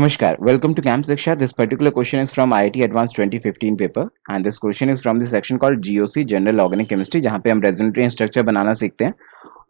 Namaskar. Welcome to Camp Siksha. This particular question is from IIT Advanced 2015 paper and this question is from the section called GOC General Organic Chemistry जहाँ पे हम रेजोनेटरी structure बनाना सीखते हैं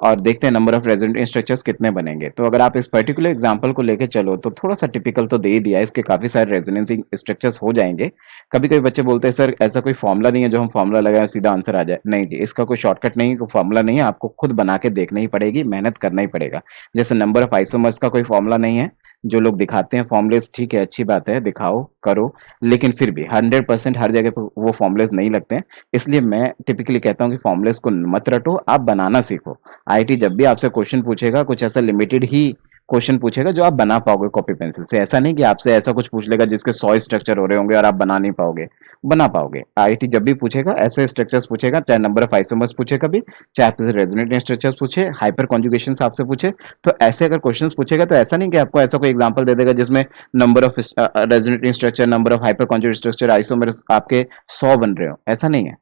और देखते हैं number of रेजोनेटरी structures कितने बनेंगे। तो अगर आप इस पर्टिकुलर एग्जांपल को लेके चलो तो थोड़ा सा टिपिकल तो दे ही दिया है, इसके काफी सारे रेजोनेंसिंग स्ट्रक्चर्स हो जाएंगे। कभी कभी बच्चे बोलते हैं सर ऐसा कोई फॉर्मूला नहीं है जो हम फॉर्मूला लगाएं सीधा आंसर आ जाए। नहीं जी, इसका कोई शॉर्टकट नहीं है, कोई फॉर्मूला नहीं है, आपको खुद बना के देखना ही पड़ेगी, मेहनत करना ही पड़ेगा। जैसे नंबर ऑफ आइसोमर्स का कोई फॉर्मूला नहीं है। जो लोग दिखाते हैं फॉर्मुलेस, ठीक है, अच्छी बात है, दिखाओ करो, लेकिन फिर भी 100% हर जगह पर वो फॉर्मुलेस नहीं लगते हैं। इसलिए मैं टिपिकली कहता हूँ कि फॉर्मुलेस को मत रटो, आप बनाना सीखो। आईटी जब भी आपसे क्वेश्चन पूछेगा कुछ ऐसा लिमिटेड ही क्वेश्चन पूछेगा जो आप बना पाओगे कॉपी पेंसिल से। ऐसा नहीं कि आपसे ऐसा कुछ पूछ लेगा जिसके 100 स्ट्रक्चर हो रहे होंगे और आप बना नहीं पाओगे। बना पाओगे। आईटी जब भी पूछेगा ऐसे स्ट्रक्चर्स पूछेगा, चाहे नंबर ऑफ आइसोमर्स पूछे, कभी चाहे आपसे रेजोनेट स्ट्रक्चर्स पूछे, हाइपर कॉन्जुगेशन आपसे पूछे। तो ऐसे अगर क्वेश्चंस पूछेगा तो ऐसा नहीं कि आपको ऐसा कोई एग्जांपल दे देगा जिसमें number of resonating structure, number of hyper conjugate structure, isomers आपके 100 बन रहे हो, ऐसा नहीं है।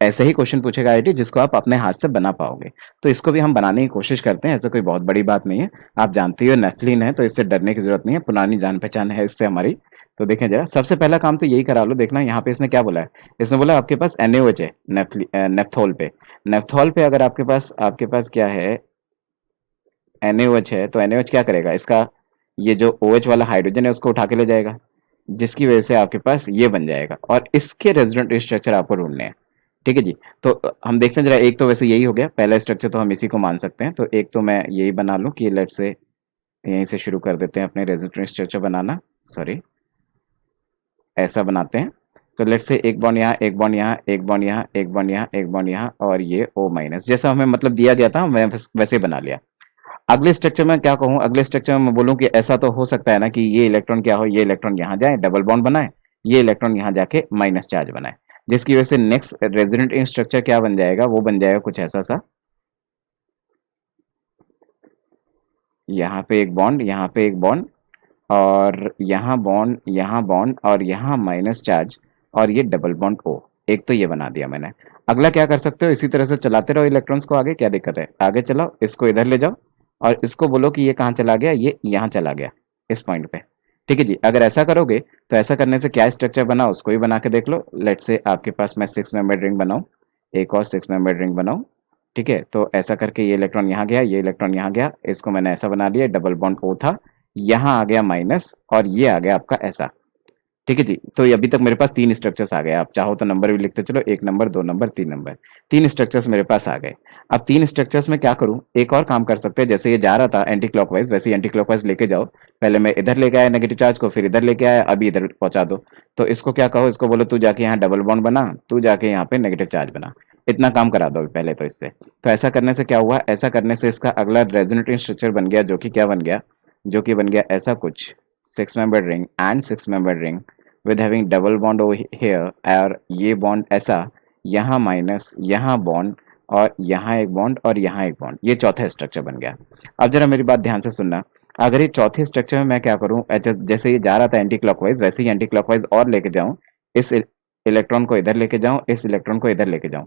ऐसे ही क्वेश्चन पूछेगा आईटी जिसको आप अपने हाथ से बना पाओगे। तो इसको भी हम बनाने की कोशिश करते हैं, ऐसा कोई बहुत बड़ी बात नहीं है। आप जानते हो नेफ्लिन है तो इससे डरने की जरूरत नहीं है, पुरानी जान पहचान है इससे हमारी। तो देखें जरा, सबसे पहला काम तो यही करा लो। देखना यहाँ पे इसने क्या बोला है। इसने बोला आपके पास NaOH है नेफ्थोल पे। नेफ्थोल पे अगर आपके पास क्या है, NaOH है, तो NaOH क्या करेगा, इसका ये जो OH वाला हाइड्रोजन है उसको उठा के ले जाएगा, जिसकी वजह से आपके पास ये बन जाएगा और इसके रेजोनेंट स्ट्रक्चर आपको ढूंढने हैं। ठीक है जी। तो हम देखते हैं जरा, एक तो वैसे यही हो गया पहला स्ट्रक्चर, तो हम इसी को मान सकते हैं। तो एक तो मैं यही बना लूं कि लेट से यहीं से शुरू कर देते हैं अपने रेजोनेंट स्ट्रक्चर बनाना। सॉरी, ऐसा बनाते हैं। तो लेट से एक बॉन्ड यहाँ, एक बॉन्ड यहाँ, एक बॉन्ड यहाँ, एक बॉन्ड यहाँ, एक बॉन्ड यहाँ और ये O माइनस, जैसा हमें मतलब दिया गया था मैं वैसे बना लिया। अगले स्ट्रक्चर में क्या कहूँ, अगले स्ट्रक्चर में मैं बोलूँ कि ऐसा तो हो सकता है ना कि ये इलेक्ट्रॉन क्या हो, ये इलेक्ट्रॉन यहाँ जाए डबल बॉन्ड बनाए, ये इलेक्ट्रॉन यहाँ जाके माइनस चार्ज बनाए, जिसकी वजह से नेक्स्ट रेजोनेंट स्ट्रक्चर क्या बन जाएगा, वो बन जाएगा कुछ ऐसा सा। यहाँ पे एक बॉन्ड, यहाँ पे एक बॉन्ड और यहाँ बॉन्ड और यहाँ माइनस चार्ज और ये डबल बॉन्ड O। एक तो ये बना दिया मैंने। अगला क्या कर सकते हो, इसी तरह से चलाते रहो इलेक्ट्रॉन्स को आगे, क्या दिक्कत है, आगे चलाओ, इसको इधर ले जाओ और इसको बोलो कि ये कहाँ चला गया, ये यहाँ चला गया इस पॉइंट पे। ठीक है जी। अगर ऐसा करोगे तो ऐसा करने से क्या स्ट्रक्चर बना उसको भी बना के देख लो। लेट से आपके पास मैं 6 मेंबर रिंग बनाऊं, एक और 6 मेंबर रिंग बनाऊं। ठीक है, तो ऐसा करके ये इलेक्ट्रॉन यहाँ गया, ये इलेक्ट्रॉन यहाँ गया, इसको मैंने ऐसा बना लिया, डबल बॉन्ड O था, यहाँ आ गया माइनस और ये आ गया आपका ऐसा। ठीक है जी। तो ये अभी तक मेरे पास 3 स्ट्रक्चर्स आ गए, आप चाहो तो नंबर भी लिखते चलो, 1 नंबर, 2 नंबर, 3 नंबर, 3 स्ट्रक्चर्स मेरे पास आ गए। अब 3 स्ट्रक्चर्स में क्या करूं, एक और काम कर सकते हैं, जैसे ये जा रहा था एंटी क्लॉकवाइज वैसे ही एंटी क्लॉकवाइज लेके जाओ। पहले मैं इधर लेके आया नेगेटिव चार्ज को, फिर इधर लेके आया, अभी इधर पहुंचा दो। तो इसको क्या कहो, इसको बोलो तू जाके यहाँ डबल बॉन्ड बना, तू जाके यहाँ पे नेगेटिव चार्ज बना। इतना काम करा दो अभी पहले तो इससे। तो ऐसा करने से क्या हुआ, ऐसा करने से इसका अगला रेजोनेटिंग स्ट्रक्चर बन गया, जो कि क्या बन गया, जो कि बन गया ऐसा कुछ, 6 member ring and 6 member ring with having double bond over here, और ये बॉन्ड ऐसा, यहाँ माइनस, यहाँ बॉन्ड और यहाँ एक बॉन्ड और यहाँ एक बॉन्ड, ये चौथा स्ट्रक्चर बन गया। अब जरा मेरी बात ध्यान से सुनना। अगर ये चौथे स्ट्रक्चर में मैं क्या करूं, जैसे ये जा रहा था एंटी क्लॉकवाइज वैसे ही एंटी क्लॉकवाइज और लेके जाऊं, इस इलेक्ट्रॉन को इधर लेके जाऊं, इस इलेक्ट्रॉन को इधर लेके जाऊं।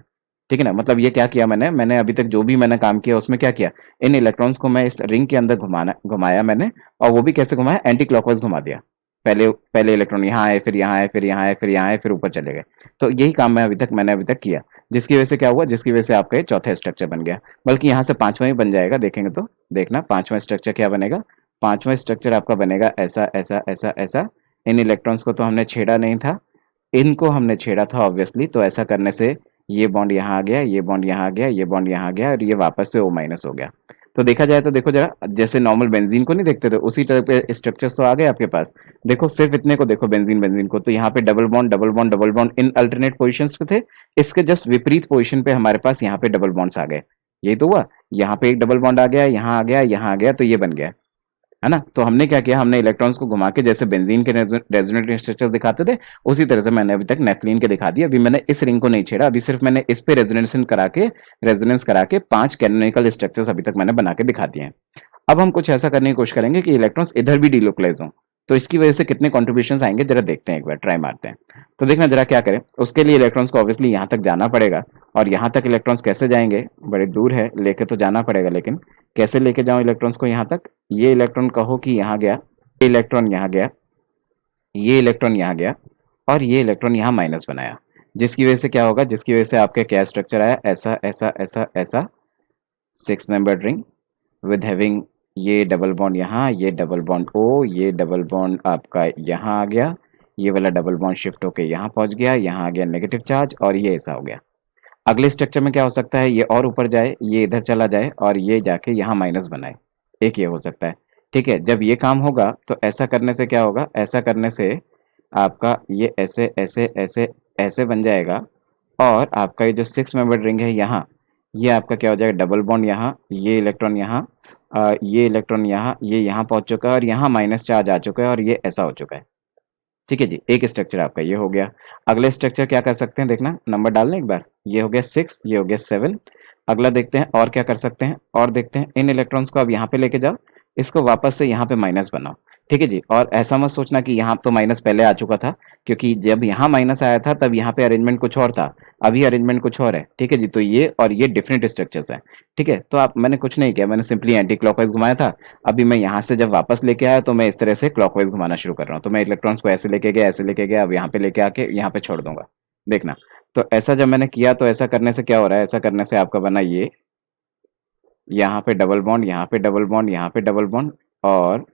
ठीक है ना, मतलब ये क्या किया मैंने अभी तक जो भी मैंने काम किया उसमें क्या किया, इन इलेक्ट्रॉन्स को मैं इस रिंग के अंदर घुमाया मैंने। और वो भी कैसे घुमाया, एंटी क्लॉकवाइज घुमा दिया। पहले पहले इलेक्ट्रॉन यहाँ आए, फिर यहाँ आए, फिर यहाँ आए, फिर यहाँ आए, फिर ऊपर चले गए। तो यही काम मैंने अभी तक किया, जिसकी वजह से क्या हुआ, जिसकी वजह से आपका ये चौथा स्ट्रक्चर बन गया। बल्कि यहाँ से पांचवा ही बन जाएगा, देखेंगे तो। देखना पांचवा स्ट्रक्चर क्या बनेगा, पांचवा स्ट्रक्चर आपका बनेगा ऐसा ऐसा ऐसा ऐसा। इन इलेक्ट्रॉन्स को तो हमने छेड़ा नहीं था, इनको हमने छेड़ा था ऑब्वियसली। तो ऐसा करने से ये बॉन्ड यहाँ आ गया, ये बॉन्ड यहाँ आ गया, ये बॉन्ड यहाँ आ गया और ये वापस से O माइनस हो गया। तो देखा जाए तो देखो जरा, जैसे नॉर्मल बेंजीन को नहीं देखते थे उसी तरह पे स्ट्रक्चर्स तो आ गए आपके पास। देखो सिर्फ इतने को देखो, बेंजीन बेंजीन को, तो यहाँ पे double bond double bond double bond in alternate positions पे थे। इसके जस्ट विपरीत पोजिशन पे हमारे पास यहाँ पे डबल बॉन्ड्स आ गए। यही तो हुआ, यहाँ पे एक डबल बॉन्ड आ गया, यहाँ आ गया, यहाँ आ गया, तो ये बन गया, है ना। तो हमने क्या किया, हमने इलेक्ट्रॉन्स को घुमा के जैसे बेंजीन के रेजोनेटिंग स्ट्रक्चर्स दिखाते थे, उसी तरह से मैंने अभी तक नेफ्लिन के दिखा दिया। अभी मैंने इस रिंग को नहीं छेड़ा, अभी सिर्फ मैंने इस पे रेजोनेंस करा के 5 कैनोनिकल स्ट्रक्चर्स अभी तक मैंने बना के दिखा दिए हैं। अब हम कुछ ऐसा करने की कोशिश करेंगे कि इलेक्ट्रॉन्स इधर भी डिलोकलाइज हों। तो इसकी वजह से कितने कॉन्ट्रीब्यूशन आएंगे जरा देखते हैं, एक बार ट्राई मारते हैं। तो देखना जरा क्या करें, उसके लिए इलेक्ट्रॉन्स को ऑब्वियसली यहाँ तक जाना पड़ेगा। और यहाँ तक इलेक्ट्रॉन्स कैसे जाएंगे, बड़े दूर है, लेके तो जाना पड़ेगा, लेकिन कैसे लेके जाऊं इलेक्ट्रॉन्स को यहाँ तक। ये इलेक्ट्रॉन कहो कि यहाँ गया, इलेक्ट्रॉन यहाँ गया, ये इलेक्ट्रॉन यहाँ गया और ये इलेक्ट्रॉन यहाँ माइनस बनाया, जिसकी वजह से क्या होगा, जिसकी वजह से आपका क्या स्ट्रक्चर आया, ऐसा ऐसा ऐसा ऐसा 6 मेंबर्ड रिंग विद हैविंग ये डबल बॉन्ड यहाँ, ये डबल बॉन्ड ओ, ये डबल बॉन्ड आपका यहाँ आ गया, ये वाला डबल बॉन्ड शिफ्ट होके यहाँ पहुंच गया, यहाँ आ गया नेगेटिव चार्ज और ये ऐसा हो गया। अगले स्ट्रक्चर में क्या हो सकता है, ये और ऊपर जाए, ये इधर चला जाए और ये जाके यहाँ माइनस बनाए, एक ये हो सकता है। ठीक है, जब ये काम होगा तो ऐसा करने से क्या होगा, ऐसा करने से आपका ये ऐसे ऐसे ऐसे ऐसे बन जाएगा और आपका ये जो 6 मेंबर रिंग है यहाँ, ये आपका क्या हो जाएगा, डबल बॉन्ड यहाँ, ये इलेक्ट्रॉन यहाँ, ये इलेक्ट्रॉन यहाँ, ये यहाँ पहुंच चुका है और यहाँ माइनस चार्ज आ चुका है और ये ऐसा हो चुका है। ठीक है जी, एक स्ट्रक्चर आपका ये हो गया। अगले स्ट्रक्चर क्या कर सकते हैं, देखना नंबर डालना एक बार, ये हो गया 6, ये हो गया 7। अगला देखते हैं और क्या कर सकते हैं, और देखते हैं इन इलेक्ट्रॉन्स को अब यहाँ पे लेके जाओ, इसको वापस से यहाँ पे माइनस बनाओ। ठीक है जी, और ऐसा मत सोचना कि यहाँ तो माइनस पहले आ चुका था, क्योंकि जब यहाँ माइनस आया था तब यहाँ पे अरेंजमेंट कुछ और था, अभी अरेंजमेंट कुछ और है। ठीक है जी, तो ये और ये डिफरेंट स्ट्रक्चर्स हैं। ठीक है, तो आप, मैंने कुछ नहीं किया, मैंने सिंपली एंटी क्लॉकवाइज घुमाया था। अभी मैं यहाँ से जब वापस लेके आया तो मैं इस तरह से क्लॉकवाइज घुमाना शुरू कर रहा हूँ, तो मैं इलेक्ट्रॉन्स को ऐसे लेके गया, ऐसे लेके गया, अब यहाँ पे लेके आके यहाँ पे छोड़ दूंगा। देखना, तो ऐसा जब मैंने किया तो ऐसा करने से क्या हो रहा है, ऐसा करने से आपका बना ये, यहाँ पे डबल बॉन्ड, यहाँ पे डबल बॉन्ड, यहाँ पे डबल बॉन्ड और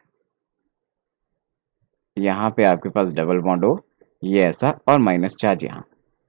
यहाँ पे आपके पास डबल बॉन्ड हो, ये ऐसा और माइनस चार्ज यहाँ,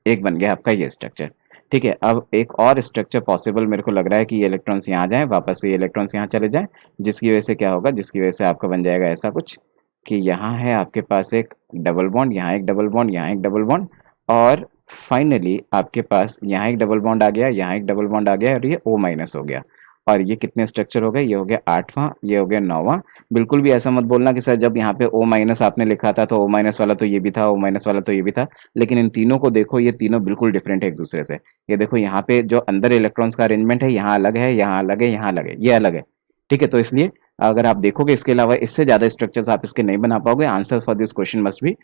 एक बन गया आपका ये स्ट्रक्चर। ठीक है, अब एक और स्ट्रक्चर पॉसिबल मेरे को लग रहा है कि ये इलेक्ट्रॉन्स यहाँ आ जाएं, वापस से ये इलेक्ट्रॉन्स यहाँ चले जाएं, जिसकी वजह से क्या होगा, जिसकी वजह से आपका बन जाएगा ऐसा कुछ कि यहाँ है आपके पास एक डबल बॉन्ड, यहाँ एक डबल बॉन्ड, यहाँ एक डबल बॉन्ड और फाइनली आपके पास यहाँ एक डबल बॉन्ड आ गया, यहाँ एक डबल बॉन्ड आ गया और ये ओ माइनस हो गया। और ये कितने स्ट्रक्चर हो गए, ये हो गया 8वां, ये हो गया 9वां। बिल्कुल भी ऐसा मत बोलना कि सर जब यहाँ पे ओ माइनस आपने लिखा था तो ओ माइनस वाला तो ये भी था, ओ माइनस वाला तो ये भी था, लेकिन इन तीनों को देखो, ये तीनों बिल्कुल डिफरेंट है एक दूसरे से। ये देखो यहाँ पे जो अंदर इलेक्ट्रॉन्स का अरेंजमेंट है, यहाँ अलग है, यहाँ अलग है, यहाँ अलग है, ये अलग है। ठीक है, तो इसलिए अगर आप देखोगे इसके अलावा इससे ज्यादा स्ट्रक्चर्स आप इसके नहीं बना पाओगे, answer for this question must be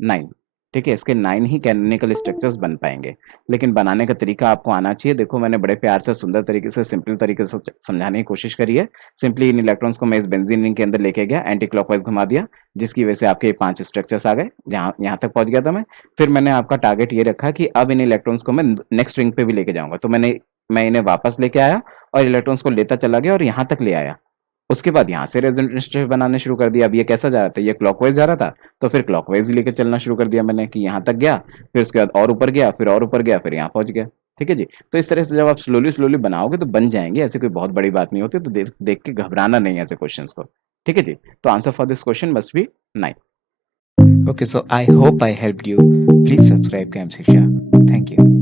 9। ठीक है, इसके 9 ही कैनोनिकल स्ट्रक्चर्स बन पाएंगे, लेकिन बनाने का तरीका आपको आना चाहिए। देखो मैंने बड़े प्यार से, सुंदर तरीके से, सिंपल तरीके से समझाने की कोशिश करी है। सिंपली इन इलेक्ट्रॉन्स को मैं इस बेंजीन रिंग के अंदर लेके गया, एंटी क्लॉकवाइज घुमा दिया, जिसकी वजह से आपके ये 5 स्ट्रक्चर्स आ गए, जहाँ यहाँ तक पहुंच गया था मैं। फिर मैंने आपका टारगेट ये रखा कि अब इन इलेक्ट्रॉन्स को मैं नेक्स्ट रिंग पे भी लेके जाऊंगा, तो मैं इन्हें वापस लेके आया और इलेक्ट्रॉन्स को लेता चला गया और यहाँ तक ले आया। उसके बाद यहाँ से रेजोनेंस बनाने शुरू कर दिया। अब ये कैसा जा रहा था, ये क्लॉकवाइज जा रहा था, तो फिर क्लॉकवाइज ही लेके चलना शुरू कर दिया मैंने कि यहाँ तक गया, फिर उसके बाद और ऊपर गया, फिर और ऊपर गया, फिर यहाँ पहुंच गया। ठीक है जी, तो इस तरह से जब आप स्लोली स्लोली बनाओगे तो बन जाएंगे, ऐसी कोई बहुत बड़ी बात नहीं होती, तो देख देख के घबराना नहीं है ऐसे क्वेश्चंस को। ठीक है जी, तो answer for this question must be 9। Okay, so I hope I helped you. Please subscribe Camp Shiksha. Thank you.